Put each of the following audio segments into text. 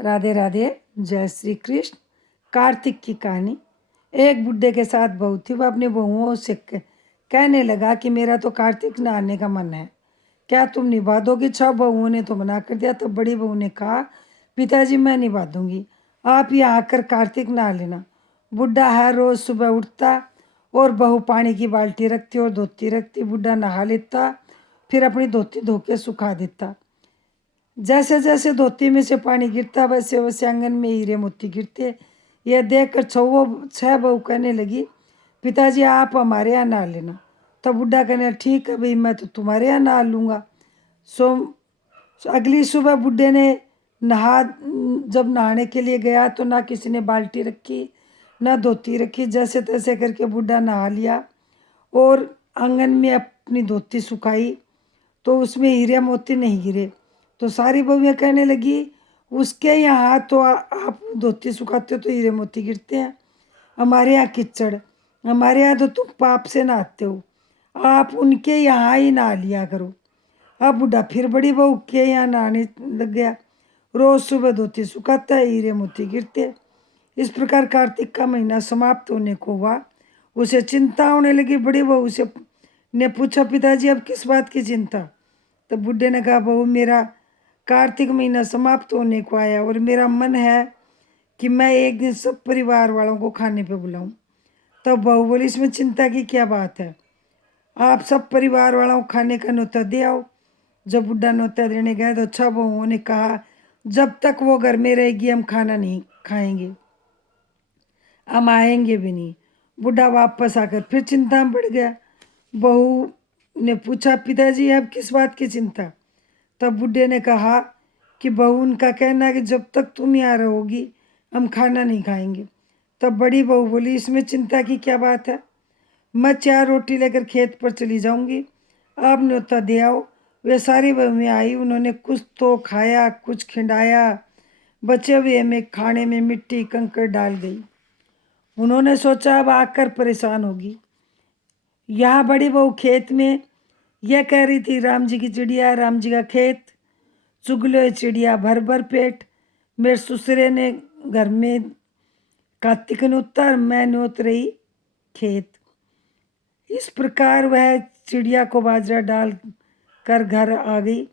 राधे राधे। जय श्री कृष्ण। कार्तिक की कहानी। एक बुड्ढे के साथ बहू थी। वह अपनी बहुओं से कहने लगा कि मेरा तो कार्तिक नहाने का मन है, क्या तुम निभा दोगी? 6 बहुओं ने तो मना कर दिया। तब बड़ी बहू ने कहा, पिताजी मैं निभा दूंगी, आप यहाँ आकर कार्तिक नहा लेना। बुढ़ा हर रोज सुबह उठता और बहू पानी की बाल्टी रखती और धोती रखती। बुढ़ा नहा लेता, फिर अपनी धोती धो के सुखा देता। जैसे जैसे धोती में से पानी गिरता वैसे वैसे आंगन में हीरे मोती गिरते। यह देखकर 6 बहू कहने लगी, पिताजी आप हमारे यहाँ नहा लेना। तब बुढ़ा कहने, ठीक है भाई, मैं तो तुम्हारे यहाँ नहा लूँगा। सो अगली सुबह बुढ़े ने जब नहाने के लिए गया तो ना किसी ने बाल्टी रखी ना धोती रखी। जैसे तैसे करके बुढ़ा नहा लिया और आंगन में अपनी धोती सुखाई तो उसमें हीरे मोती नहीं गिरे। तो सारी बहुएं कहने लगी, उसके यहाँ तो आप धोती सुखाते हो तो हीरे मोती गिरते हैं, हमारे यहाँ कीचड़, हमारे यहाँ तो तुम पाप से नहाते हो, आप उनके यहाँ ही नहा लिया करो। अब बूढ़ा फिर बड़ी बहू के यहाँ नहाने लग गया। रोज सुबह धोती सुखाता है, हीरे मोती गिरते। इस प्रकार कार्तिक का महीना समाप्त होने को हुआ। उसे चिंता होने लगी। बड़ी बहू से ने पूछा, पिताजी अब किस बात की चिंता? तो बुढ़े ने कहा, बहू मेरा कार्तिक महीना समाप्त होने को आया और मेरा मन है कि मैं एक दिन सब परिवार वालों को खाने पे बुलाऊं। तब बहू बोली, इसमें चिंता की क्या बात है, आप सब परिवार वालों को खाने का न्योता दे आओ। जब बुढ़ा न्योता देने गया तो 6 बहुओं ने कहा, जब तक वो घर में रहेगी हम खाना नहीं खाएंगे, हम आएंगे भी नहीं। बुढ़ा वापस आकर फिर चिंता में पड़ गया। बहू ने पूछा, पिताजी अब किस बात की चिंता? तब बुढ़े ने कहा कि बहू उनका कहना है कि जब तक तुम यहाँ रहोगी हम खाना नहीं खाएंगे। तब बड़ी बहू बोली, इसमें चिंता की क्या बात है, मैं 4 रोटी लेकर खेत पर चली जाऊंगी, आप न्योता दे आओ। वे सारी बहुएं आई। उन्होंने कुछ तो खाया, कुछ खिंडाया। बचे हुए में खाने में मिट्टी कंकड़ डाल गई। उन्होंने सोचा अब आकर परेशान होगी। यहाँ बड़ी बहू खेत में यह कह रही थी, राम जी की चिड़िया, राम जी का खेत, चुगले चिड़िया भर भर पेट। मेरे ससुरे ने घर में कार्तिक ने उतर, मैं न्योत रही खेत। इस प्रकार वह चिड़िया को बाजरा डाल कर घर आ गई।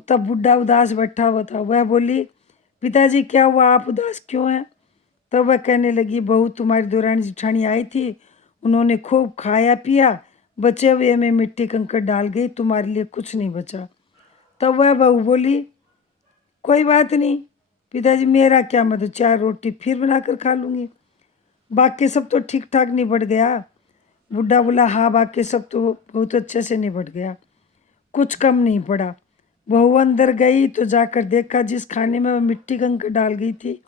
तब बुढ़ा उदास बैठा हुआ था। वह बोली, पिताजी क्या हुआ, आप उदास क्यों हैं? तब वह कहने लगी, बहू तुम्हारी देवरानी जिठानी आई थी, उन्होंने खूब खाया पिया, बचे हुए में मिट्टी कंकड़ डाल गई, तुम्हारे लिए कुछ नहीं बचा। तब वह बहू बोली, कोई बात नहीं पिताजी, मेरा क्या मतलब, 4 रोटी फिर बनाकर खा लूँगी, बाकी सब तो ठीक ठाक निबट गया। बुढ़ा बोला, हाँ बाकी सब तो बहुत अच्छे से निबट गया, कुछ कम नहीं पड़ा। बहू अंदर गई तो जाकर देखा जिस खाने में वह मिट्टी कंकड़ डाल गई थी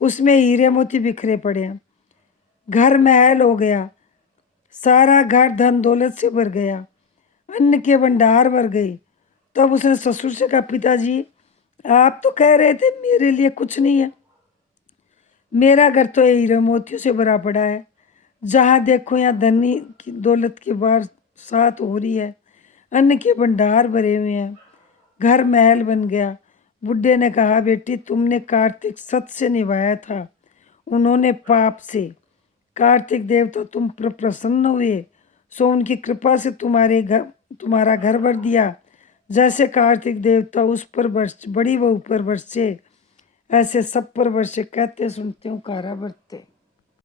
उसमें हीरे मोती बिखरे पड़े हैं। घर महल हो गया, सारा घर धन दौलत से भर गया, अन्न के भंडार भर गई। तब उसने ससुर से कहा, पिताजी आप तो कह रहे थे मेरे लिए कुछ नहीं है, मेरा घर तो हीरे मोतियों से भरा पड़ा है, जहाँ देखो यहाँ धनी की दौलत की बरसात हो रही है, अन्न के भंडार भरे हुए हैं, घर महल बन गया। बुढ़े ने कहा, बेटी तुमने कार्तिक सत से निभाया था, उन्होंने पाप से। कार्तिक देवता तुम पर प्रसन्न हुए, सो उनकी कृपा से तुम्हारा घर भर दिया। जैसे कार्तिक देवता उस पर बड़ी बहू पर बरसे, ऐसे सब पर बरसे। कहते सुनते हूँ कारा बरते।